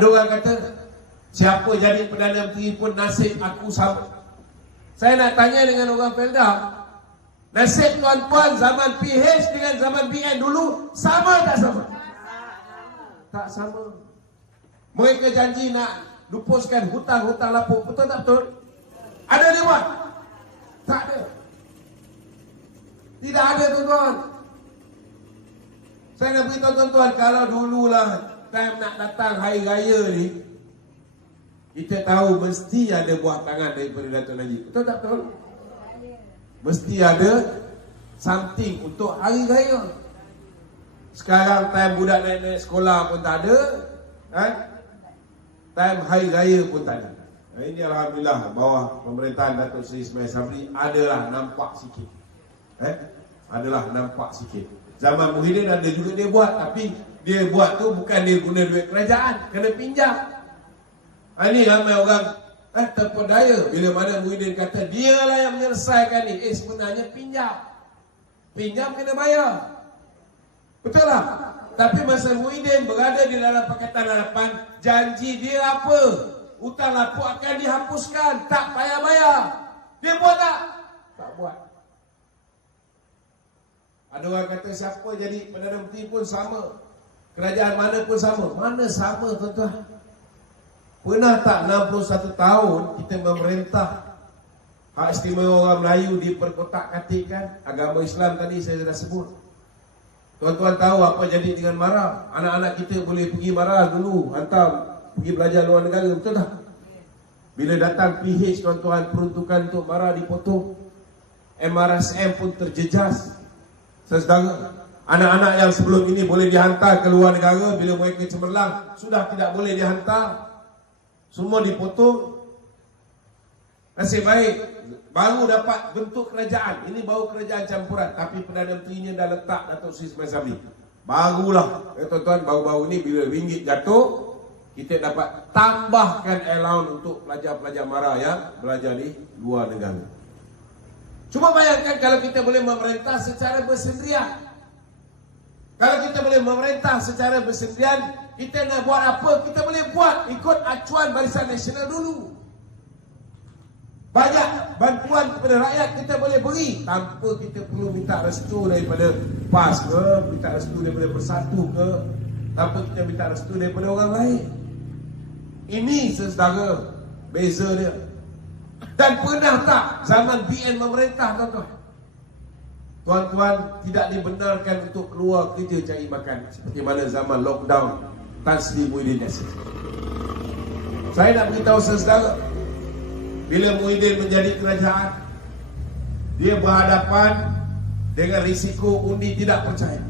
Ada orang kata, siapa jadi Perdana Menteri pun nasib aku sama. Saya nak tanya dengan orang Felda, nasib tuan-tuan zaman PH dengan zaman BN dulu sama tak sama? Tak sama. Mereka janji nak lupuskan hutang-hutang lapuk. Betul tak betul? Ada dia buat? Tak ada. Tidak ada tuan-tuan. Saya nak beritahu tuan-tuan, kalau dululah time nak datang hari raya ni, kita tahu mesti ada buah tangan daripada Dato' Najib. Betul tak betul? Mesti ada something untuk hari raya. Sekarang time budak naik sekolah pun tak ada, kan? Time hari raya pun tak ada. Ini Alhamdulillah bawah pemerintahan Datuk Seri Ismail Sabri adalah nampak sikit. Adalah nampak sikit. Zaman Muhyiddin ada juga dia buat, tapi dia buat tu bukan dia guna duit kerajaan, kena pinjam. Ini ramai orang terpedaya bila mana Muhyiddin kata dialah yang menyelesaikan ni. Sebenarnya pinjam. Pinjam kena bayar. Betul tak? Tapi masa Muhyiddin berada di dalam Pakatan Harapan, janji dia apa? Hutang lapuk akan dihapuskan, tak payah bayar. Dia buat tak? Tak buat. Ada orang kata siapa jadi Perdana Menteri pun sama, kerajaan mana pun sama. Mana sama tuan-tuan? Pernah tak 61 tahun kita memerintah, hak istimewa orang Melayu diperkotak-katikkan? Agama Islam tadi saya dah sebut. Tuan-tuan tahu apa jadi dengan MARA? Anak-anak kita boleh pergi MARA dulu, hantar pergi belajar luar negara, betul tak? Bila datang PH tuan-tuan, peruntukan untuk MARA dipotong. MRSM pun terjejas. Saudara, anak-anak yang sebelum ini boleh dihantar ke luar negara, bila mereka cemerlang sudah tidak boleh dihantar. Semua dipotong. Nasib baik baru dapat bentuk kerajaan. Ini baru kerajaan campuran, tapi Perdana Menterinya dah letak Datuk Seri Ismail Sabri. Barulah tuan-tuan, baru-baru ni bila ringgit jatuh, kita dapat tambahkan allowance untuk pelajar-pelajar MARA yang belajar di luar negara. Cuma bayangkan kalau kita boleh memerintah secara bersendirian. Kalau kita boleh memerintah secara bersendirian, kita nak buat apa, kita boleh buat ikut acuan Barisan Nasional dulu. Banyak bantuan kepada rakyat kita boleh beri tanpa kita perlu minta restu daripada PAS ke, minta restu daripada Bersatu ke, tanpa kita minta restu daripada orang lain. Ini saudara beza dia. Dan pernah tak zaman BN memerintah tuan-tuan? Tuan-tuan tidak dibenarkan untuk keluar kerja cari makan seperti mana zaman lockdown Tan Sri Muhyiddin Yassin. Saya nak beritahu saudara, bila Muhyiddin menjadi kerajaan, dia berhadapan dengan risiko undi tidak percaya.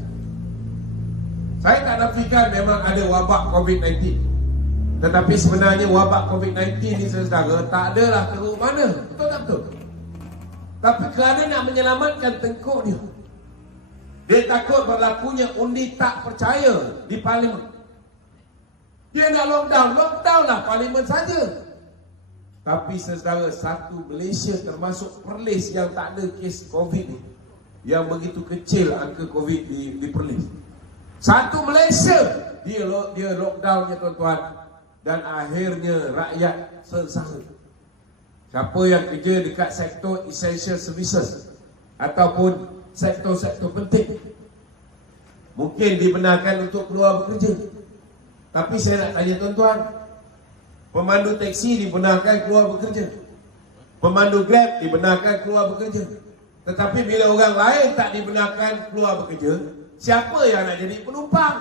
Saya tak nafikan memang ada wabak COVID-19, tetapi sebenarnya wabak COVID-19 ni saudara tak adalah teruk mana. Betul tak betul? Tapi kerana nak menyelamatkan tengkuk dia, dia takut berlakunya undi tak percaya di parlimen. Dia nak lockdown lah parlimen saja. Tapi saudara, satu Malaysia termasuk Perlis yang tak ada kes COVID ni, yang begitu kecil angka COVID di Perlis. Satu Malaysia dia lockdownnya tuan-tuan. Dan akhirnya rakyat sengsara. Siapa yang kerja dekat sektor essential services ataupun sektor-sektor penting, mungkin dibenarkan untuk keluar bekerja. Tapi saya nak tanya tuan-tuan, pemandu teksi dibenarkan keluar bekerja, pemandu Grab dibenarkan keluar bekerja. Tetapi bila orang lain tak dibenarkan keluar bekerja, siapa yang nak jadi penumpang?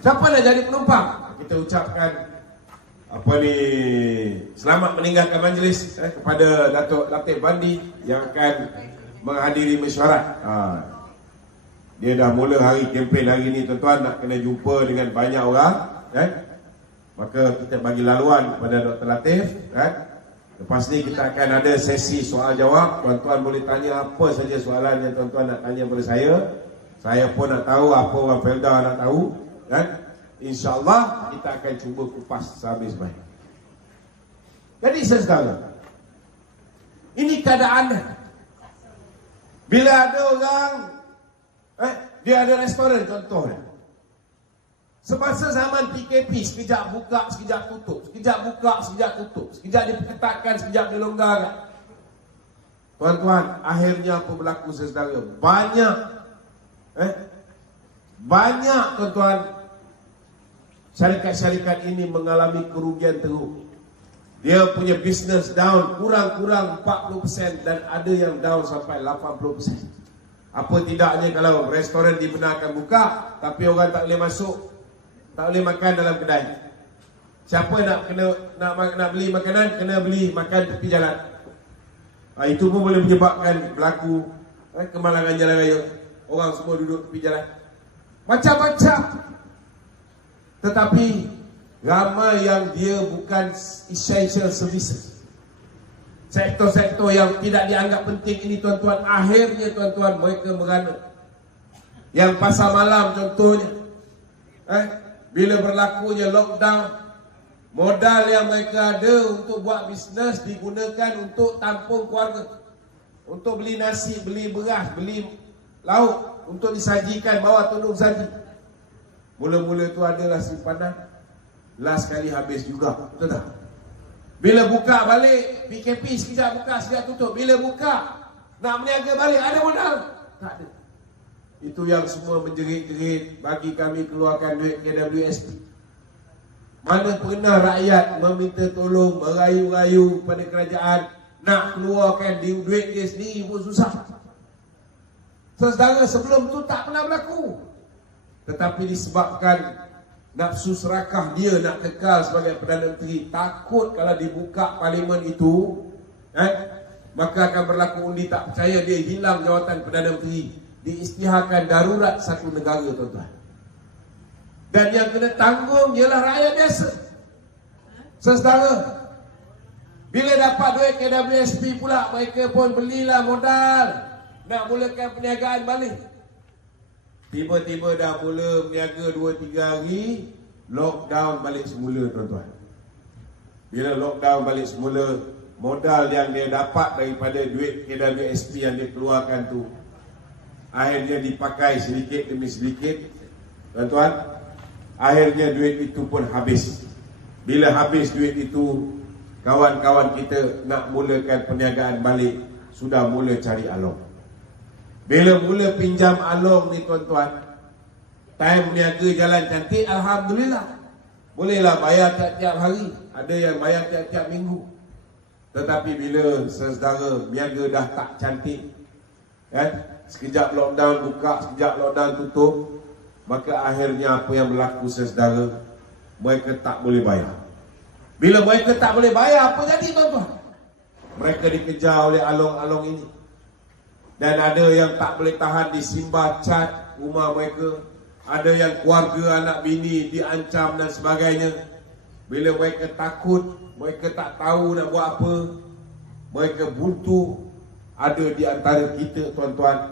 Siapa nak jadi penumpang? Kita ucapkan selamat meninggalkan majlis kepada Datuk Latif Bandi yang akan menghadiri mesyuarat. Dia dah mula hari kempen hari ni tuan-tuan, nak kena jumpa dengan banyak orang, maka kita bagi laluan kepada Dr. Latif. Lepas ni kita akan ada sesi soal jawab. Tuan-tuan boleh tanya apa saja soalan yang tuan-tuan nak tanya kepada saya. Saya pun nak tahu apa orang Felda nak tahu. InsyaAllah kita akan cuba kupas sehabis baik. Jadi saudara, ini keadaan. Bila ada orang Dia ada restoran contohnya. Semasa zaman PKP, sekejap buka, sekejap tutup. Sekejap buka, sekejap tutup. Sekejap diperketatkan, sekejap dilonggarkan. Tuan-tuan, akhirnya apa berlaku saudara? Banyak tuan-tuan, syarikat-syarikat ini mengalami kerugian teruk. Dia punya bisnes down kurang-kurang 40% dan ada yang down sampai 80%. Apa tidaknya kalau restoran dibenarkan buka, tapi orang tak boleh masuk, tak boleh makan dalam kedai. Siapa nak beli makanan, kena beli makan tepi jalan. Itu pun boleh menyebabkan berlaku kemalangan jalan raya. Orang semua duduk tepi jalan. Macam-macam. Tetapi ramai yang dia bukan essential services. Sektor-sektor yang tidak dianggap penting ini tuan-tuan, akhirnya tuan-tuan mereka merana. Yang pasar malam contohnya, bila berlakunya lockdown, modal yang mereka ada untuk buat bisnes digunakan untuk tampung keluarga, untuk beli nasi, beli beras, beli lauk, untuk disajikan bawa tudung saji. Mula-mula tu adalah simpanan, last kali habis juga, betul tak? Bila buka balik, PKP sekejap buka, sekejap tutup. Bila buka, nak meniaga balik, ada modal? Tak ada. Itu yang semua menjerit-jerit bagi kami keluarkan duit KWSP. Mana pernah rakyat meminta tolong, merayu-rayu pada kerajaan, nak keluarkan duit dia sendiri pun susah. Saudara, sebelum tu tak pernah berlaku. Tetapi disebabkan nafsu serakah dia nak kekal sebagai Perdana Menteri, takut kalau dibuka parlimen itu, maka akan berlaku undi tak percaya, dia hilang jawatan Perdana Menteri, diisytiharkan darurat satu negara tuan-tuan. Dan yang kena tanggung ialah rakyat biasa. Saudara, bila dapat duit KWSP pula, mereka pun belilah modal nak mulakan perniagaan balik. Tiba-tiba dah mula berniaga 2-3 hari, lockdown balik semula tuan-tuan. Bila lockdown balik semula, modal yang dia dapat daripada duit KWSP yang dia keluarkan tu, akhirnya dipakai sedikit demi sedikit. Tuan-tuan, akhirnya duit itu pun habis. Bila habis duit itu, kawan-kawan kita nak mulakan perniagaan balik, sudah mula cari along. Bila mula pinjam along ni tuan-tuan, time berniaga jalan cantik, alhamdulillah. Bolehlah bayar tiap-tiap hari, ada yang bayar tiap-tiap minggu. Tetapi bila saudara berniaga dah tak cantik, sekejap lockdown buka, sekejap lockdown tutup, maka akhirnya apa yang berlaku saudara, mereka tak boleh bayar. Bila mereka tak boleh bayar, apa jadi tuan-tuan? Mereka dikejar oleh along-along ini. Dan ada yang tak boleh tahan disimbar cat rumah mereka. Ada yang keluarga, anak bini diancam dan sebagainya. Bila mereka takut, mereka tak tahu nak buat apa, mereka buntu. Ada di antara kita tuan-tuan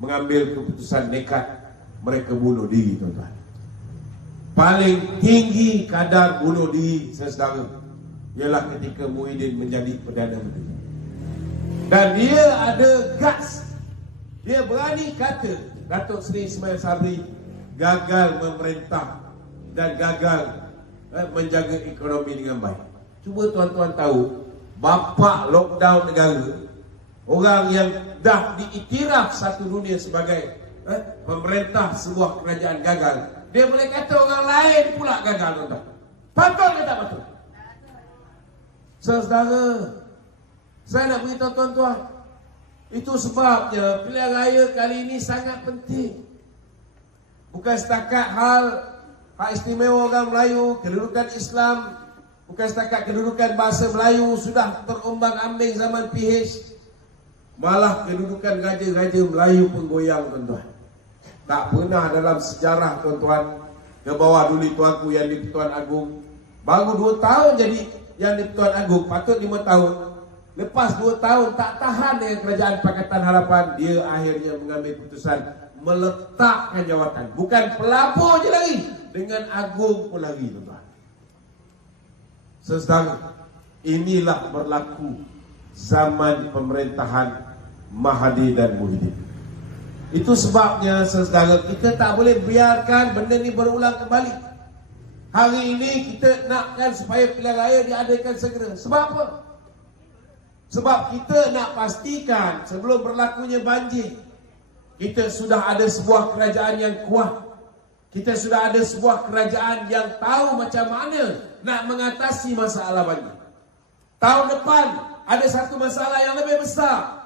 mengambil keputusan nekat, mereka bunuh diri tuan-tuan. Paling tinggi kadar bunuh diri saudara ialah ketika Muhyiddin menjadi Perdana Menteri. Dan dia ada guts, dia berani kata Datuk Seri Ismail Sabri gagal memerintah dan gagal menjaga ekonomi dengan baik. Cuba tuan-tuan tahu, bapa lockdown negara, orang yang dah diiktiraf satu dunia sebagai pemerintah sebuah kerajaan gagal, dia boleh kata orang lain pula gagal tuan-tuan. Patut ke tak patut? Saudara, saya nak beritahu tuan-tuan, itu sebabnya pilihan raya kali ini sangat penting. Bukan setakat hak istimewa orang Melayu, kedudukan Islam, bukan setakat kedudukan bahasa Melayu sudah terombang-ambing zaman PH, malah kedudukan raja-raja Melayu pun goyang tuan-tuan. Tak pernah dalam sejarah tuan-tuan, ke bawah dulu tuanku yang di Pertuan Agong, baru 2 tahun jadi yang di Pertuan Agong, patut 5 tahun. Lepas 2 tahun tak tahan dengan kerajaan Pakatan Harapan, dia akhirnya mengambil keputusan meletakkan jawatan. Bukan pelabur je lagi, dengan Agong pun lagi tuan-tuan. Saudara, inilah berlaku zaman pemerintahan Mahathir dan Muhyiddin. Itu sebabnya saudara, kita tak boleh biarkan benda ni berulang kembali. Hari ini kita nakkan supaya pilihan raya diadakan segera. Sebab apa? Sebab kita nak pastikan sebelum berlakunya banjir, kita sudah ada sebuah kerajaan yang kuat. Kita sudah ada sebuah kerajaan yang tahu macam mana nak mengatasi masalah banjir. Tahun depan ada satu masalah yang lebih besar.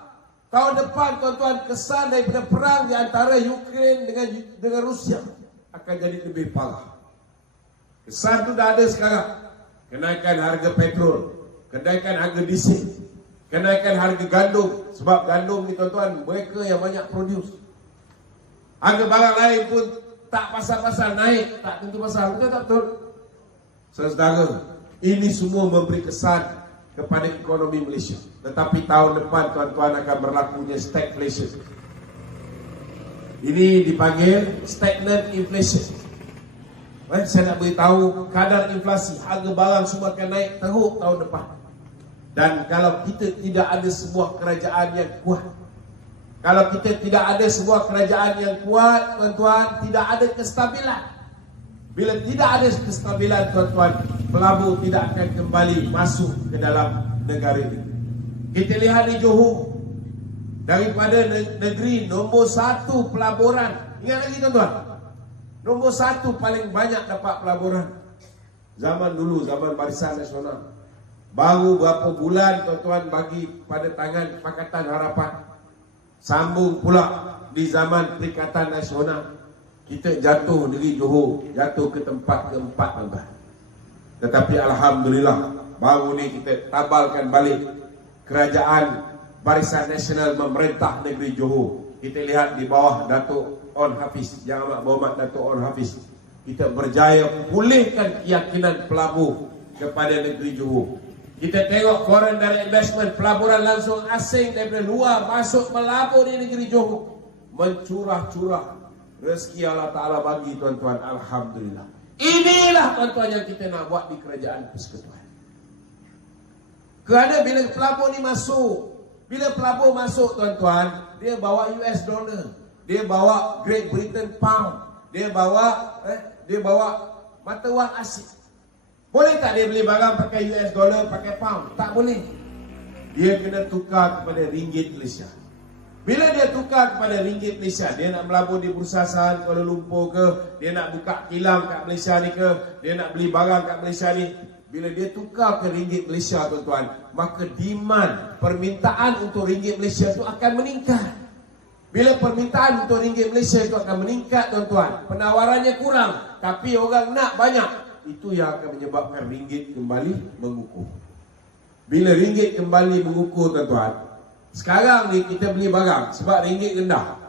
Tahun depan tuan-tuan, kesan daripada perang di antara Ukraine dengan Rusia akan jadi lebih parah. Kesan tu dah ada sekarang. Kenaikan harga petrol, kenaikan harga diesel, kenaikan harga gandum. Sebab gandum ni tuan-tuan, mereka yang banyak produce. Harga barang lain pun tak pasal-pasal naik, tak tentu pasal. Betul tak betul? Saudara, ini semua memberi kesan kepada ekonomi Malaysia. Tetapi tahun depan tuan-tuan akan berlakunya stagflation. Ini dipanggil stagnant inflation. Saya nak beritahu kadar inflasi, harga barang semua akan naik teruk tahun depan. Dan kalau kita tidak ada sebuah kerajaan yang kuat, kalau kita tidak ada sebuah kerajaan yang kuat, tuan-tuan, tidak ada kestabilan. Bila tidak ada kestabilan, tuan-tuan, pelabur tidak akan kembali masuk ke dalam negara ini. Kita lihat di Johor, daripada negeri nombor 1 pelaburan. Ingat lagi tuan-tuan, nombor 1 paling banyak dapat pelaburan. Zaman dulu, zaman Barisan Nasional. Baru berapa bulan tuan-tuan bagi pada tangan Pakatan Harapan. Sambung pula di zaman Perikatan Nasional. Kita jatuh dari Johor, jatuh ke tempat keempat tuan-tuan. Tetapi Alhamdulillah, baru ni kita tabalkan balik kerajaan Barisan Nasional memerintah negeri Johor. Kita lihat di bawah Datuk On Hafiz, Yang Amat Berhormat Datuk On Hafiz, kita berjaya pulihkan keyakinan pelabur kepada negeri Johor. Kita tengok foreign direct investment, pelaburan langsung asing daripada luar masuk melabur di negeri Johor. Mencurah-curah rezeki Allah Ta'ala bagi tuan-tuan. Alhamdulillah. Inilah tuan-tuan yang kita nak buat di kerajaan persekutuan. Kerana bila pelabur ni masuk, bila pelabur masuk tuan-tuan, dia bawa US dollar, dia bawa Great Britain pound, dia bawa mata wang asing. Boleh tak dia beli barang pakai US dollar, pakai pound? Tak boleh. Dia kena tukar kepada ringgit Malaysia. Bila dia tukar kepada ringgit Malaysia, dia nak melabur di Bursa Saham Kuala Lumpur ke, dia nak buka kilang kat Malaysia ni ke, dia nak beli barang kat Malaysia ni. Bila dia tukar ke ringgit Malaysia tuan-tuan, maka demand, permintaan untuk ringgit Malaysia itu akan meningkat. Bila permintaan untuk ringgit Malaysia itu akan meningkat tuan-tuan, penawarannya kurang, tapi orang nak banyak, itu yang akan menyebabkan ringgit kembali mengukuh. Bila ringgit kembali mengukuh tuan-tuan, sekarang ni kita beli barang sebab ringgit rendah.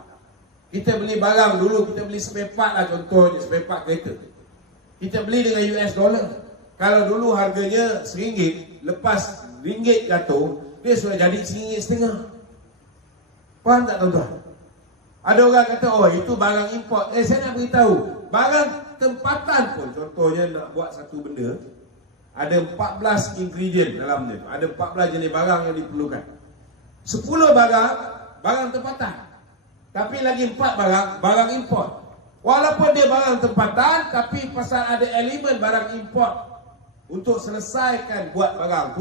Kita beli barang dulu, kita beli spare part lah, contohnya spare part kereta. Kita beli dengan US dollar. Kalau dulu harganya RM1, lepas ringgit jatuh, dia sudah jadi RM1.50. Faham tak tuan-tuan? Ada orang kata, oh itu barang import. Saya nak beritahu, barang tempatan pun, contohnya nak buat satu benda, ada 14 ingredient dalam dia. Ada 14 jenis barang yang diperlukan. 10 barang tempatan. Tapi lagi 4 barang import. Walaupun dia barang tempatan, tapi pasal ada elemen barang import, untuk selesaikan buat barang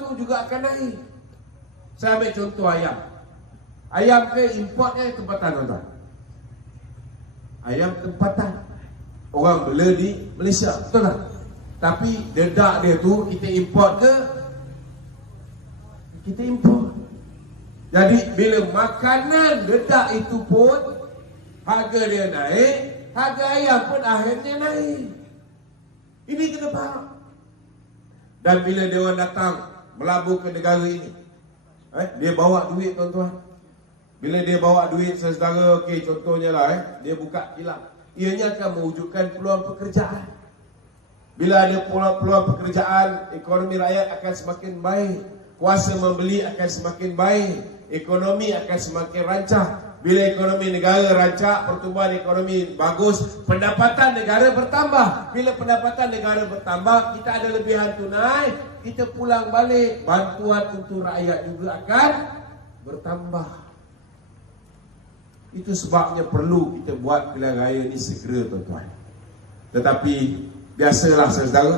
tu juga akan naik. Saya ambil contoh ayam. Ayam ke importnya tempatan tuan-tuan. Ayam tempatan. Orang bela di Malaysia, betul tak? Tapi dedak dia tu kita import ke? Kita import. Jadi bila makanan dedak itu pun harga dia naik, harga ayam pun akhirnya naik. Ini kena faham. Dan bila dia orang datang melabur ke negara ini, dia bawa duit tuan-tuan. Bila dia bawa duit, saudara, okey, contohnya lah, dia buka kilang. Ianya akan mewujudkan peluang pekerjaan. Bila ada peluang pekerjaan, ekonomi rakyat akan semakin baik. Kuasa membeli akan semakin baik. Ekonomi akan semakin rancak. Bila ekonomi negara rancak, pertumbuhan ekonomi bagus, pendapatan negara bertambah. Bila pendapatan negara bertambah, kita ada lebihan tunai, kita pulang balik, bantuan untuk rakyat juga akan bertambah. Itu sebabnya perlu kita buat pilihan raya ni segera, tuan-tuan. Tetapi biasalah saudara,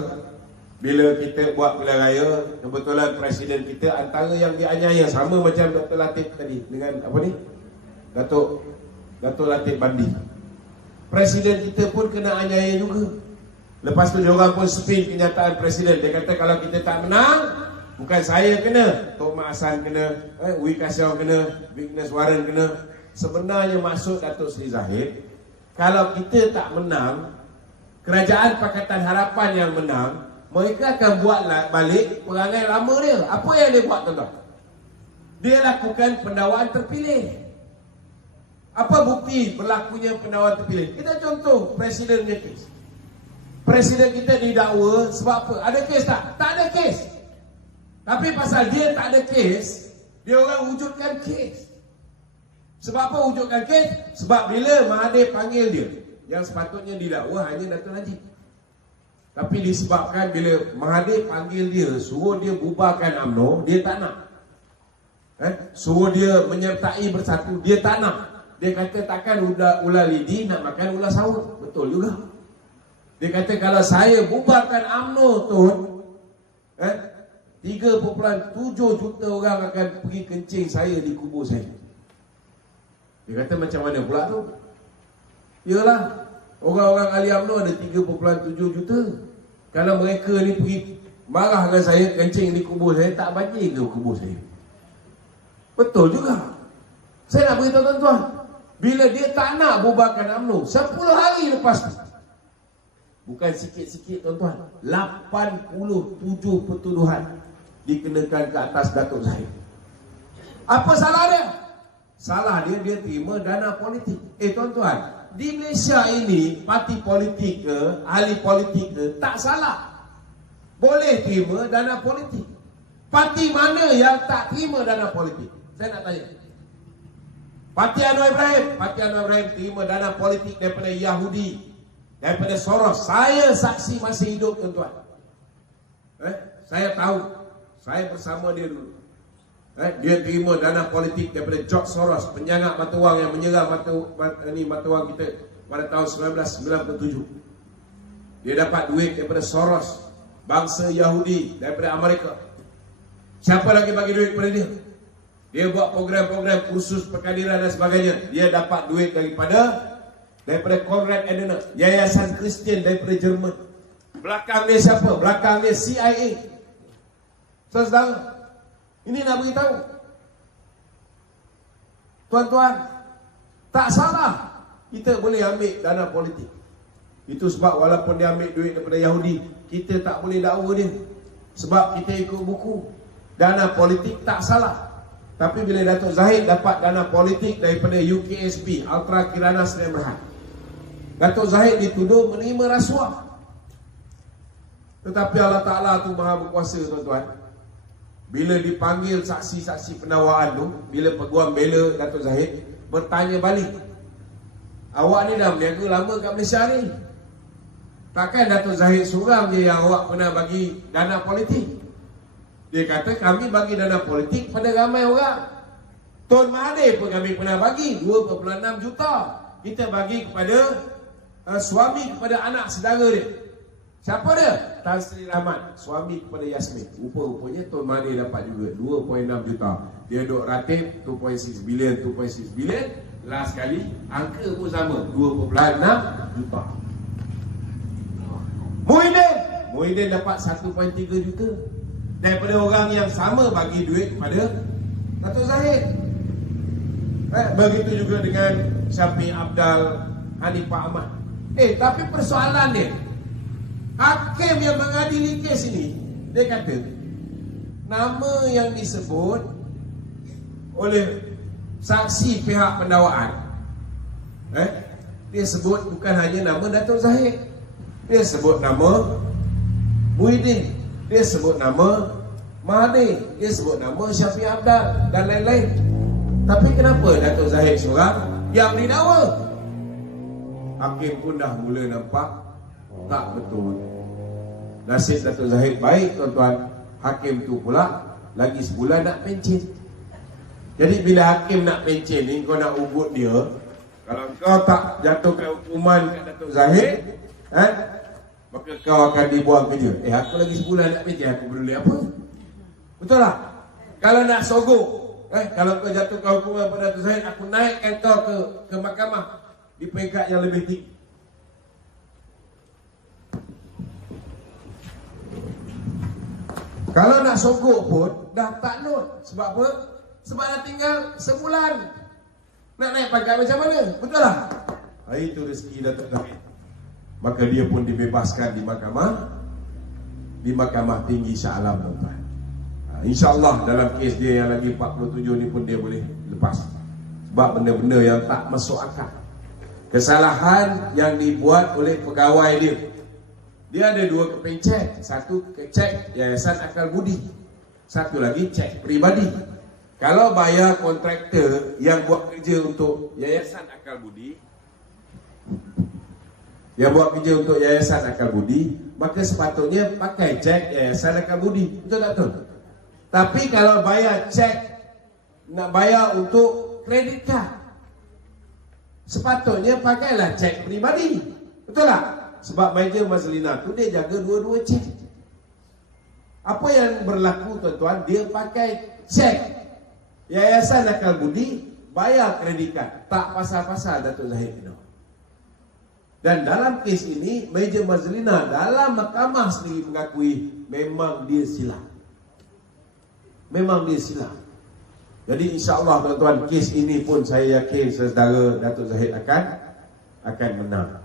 bila kita buat pilihan raya, kebetulan presiden kita antara yang dianiaya, sama macam Dr. Latif tadi dengan apa ni, Datuk Latif Bandi. Presiden kita pun kena aniaya juga. Lepas tu diorang pun spin kenyataan presiden. Dia kata kalau kita tak menang, bukan saya kena, Tok Mak Hassan kena, Wi Kasyau kena, Vignes Warren kena. Sebenarnya maksud Datuk Seri Zahid, kalau kita tak menang, Kerajaan Pakatan Harapan yang menang, mereka akan buat balik perangai lama dia. Apa yang dia buat, tuan-tuan? Dia lakukan pendakwaan terpilih. Apa bukti berlakunya pendakwaan terpilih? Kita contoh Presiden punya kes. Presiden kita didakwa sebab apa? Ada kes tak? Tak ada kes. Tapi pasal dia tak ada kes, dia orang wujudkan kes. Sebab apa wujudkan kes? Sebab bila Mahathir panggil dia, yang sepatutnya didakwa hanya Dato' Najib. Tapi disebabkan bila Mahathir panggil dia, suruh dia bubarkan UMNO, dia tak nak. Suruh dia menyertai bersatu, dia tak nak. Dia kata takkan ular lidi nak makan ular sawut. Betul juga. Dia kata kalau saya bubarkan UMNO, Tun, 3.7 juta orang akan pergi kencing saya di kubur saya. Dia kata macam mana pula tu? Yalah, orang-orang ahli UMNO ada 3.7 juta. Kalau mereka ni pergi marah dengan saya, kencing di kubur saya, tak banjir ke kubur saya? Betul juga. Saya nak beritahu tuan-tuan, bila dia tak nak bubarkan UMNO, 10 hari lepas tu, bukan sikit-sikit tuan-tuan, 87 pertuduhan dikenakan ke atas Datuk Zahid. Apa salah dia? Salah dia terima dana politik. Tuan-tuan, di Malaysia ini parti politik ke, ahli politik ke, tak salah, boleh terima dana politik. Parti mana yang tak terima dana politik? Saya nak tanya. Parti Anwar Ibrahim terima dana politik daripada Yahudi, daripada Soros. Saya saksi masih hidup, tuan-tuan. Saya tahu, saya bersama dia dulu. Dia terima dana politik daripada George Soros, penyangat batu wang yang menyerang batu wang kita pada tahun 1997. Dia dapat duit daripada Soros, bangsa Yahudi daripada Amerika. Siapa lagi bagi duit kepada dia? Dia buat program-program kursus perkadiran dan sebagainya. Dia dapat duit daripada Konrad Adenauer, Yayasan Kristian daripada Jerman. Belakang dia siapa? Belakang dia CIA. Saudara, ini nak beritahu, tuan-tuan, tak salah kita boleh ambil dana politik. Itu sebab walaupun dia ambil duit daripada Yahudi, kita tak boleh dakwa dia. Sebab kita ikut buku. Dana politik tak salah. Tapi bila Datuk Zahid dapat dana politik daripada UKSB, Ultra Kirana Sdn Bhd, Datuk Zahid dituduh menerima rasuah. Tetapi Allah Ta'ala tu maha berkuasa, tuan-tuan. Bila dipanggil saksi-saksi pendakwaan tu, bila peguam bela Datuk Zahid bertanya balik, awak ni dah berniaga lama kat Malaysia ni, takkan Datuk Zahid seorang je yang awak pernah bagi dana politik? Dia kata kami bagi dana politik pada ramai orang. Tun Mahathir pun kami pernah bagi 2.6 juta. Kita bagi kepada suami kepada anak saudara dia. Siapa dia? Tan Sri Rahmat, suami kepada Yasmin. Rupa-rupanya Tun Mahathir dapat juga 2.6 juta. Dia duk ratib 2.6 bilion, 2.6 bilion. Last kali angka pun sama, 2.6 juta. Muhyiddin dapat 1.3 juta daripada orang yang sama bagi duit kepada Datuk Zahid. Begitu juga dengan Syafiq Abdal, Hanifah Ahmad. Tapi persoalan dia, hakim yang mengadili kes ini, dia kata nama yang disebut oleh saksi pihak pendakwaan, dia sebut bukan hanya nama Datuk Zahid, dia sebut nama Muhyiddin, dia sebut nama Mahathir, dia sebut nama Syafiq Abdal dan lain-lain. Tapi kenapa Datuk Zahid seorang yang didakwa? Hakim pun dah mula nampak tak betul. Nasib Datuk Zahid baik, tuan-tuan. Hakim tu pula lagi sebulan nak pencen. Jadi bila hakim nak pencen ni, kau nak ugut dia, Kalau kau tak jatuhkan hukuman kat Datuk Zahid, maka kau akan dibuang kerja. Aku lagi sebulan nak kerja, aku peduli apa? Betul tak? Kalau nak sogok, kalau kau jatuhkan hukuman pada Datuk Zahid, aku naikkan kau ke mahkamah di peringkat yang lebih tinggi. Kalau nak sogok pun dah tak not. Sebab apa? Sebab dah tinggal sebulan. Nak naik pangkat macam mana? Betul tak? Itu rezeki Datuk Zahid. Maka dia pun dibebaskan di mahkamah tinggi Shah Alam, tuan-tuan. InsyaAllah dalam kes dia yang lagi 47 ni pun dia boleh lepas. Sebab benda-benda yang tak masuk akal. Kesalahan yang dibuat oleh pegawai dia. Dia ada dua keping cek. Satu cek Yayasan Akal Budi, satu lagi cek peribadi. Kalau bayar kontraktor yang buat kerja untuk Yayasan Akal Budi, maka sepatutnya pakai cek Yayasan Akal Budi. Betul tak betul? Tapi kalau bayar cek, nak bayar untuk kredit card, sepatutnya pakailah cek peribadi. Betul tak? Sebab manager Mazlina tu dia jaga dua-dua cek. Apa yang berlaku, tuan-tuan? Dia pakai cek Yayasan Akal Budi, bayar kredit card. Tak pasal-pasal Datuk Zahid itu. Dan dalam kes ini, manager Mazlina dalam mahkamah sendiri mengakui memang dia silap. Jadi insya-Allah, tuan-tuan, kes ini pun saya yakin saudara Datuk Zahid akan menang.